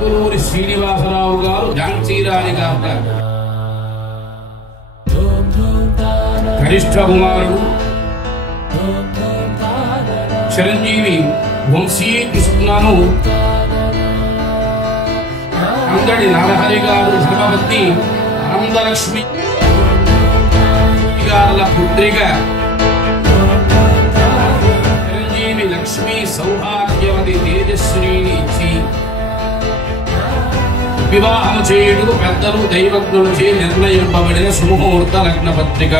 ముగ్గురూరి శ్రీనివాసరావు గారు, ఝాన్సీరాణి గారు కనిష్ట కుమారుడు చిరంజీవి వంశీకృష్ణను, అంగడి నరహరి గారు ధర్మవతి ఆనందలక్ష్మి గారుల పుత్రిక చిరంజీవి లక్ష్మీ సౌభాగ్యవతి తేజశ్రీని ఇచ్చి వివాహం చేయుటకు పెద్దలు దైవజ్ఞులచే నిర్ణయింపబడిన సుముహూర్త లగ్న పత్రిక.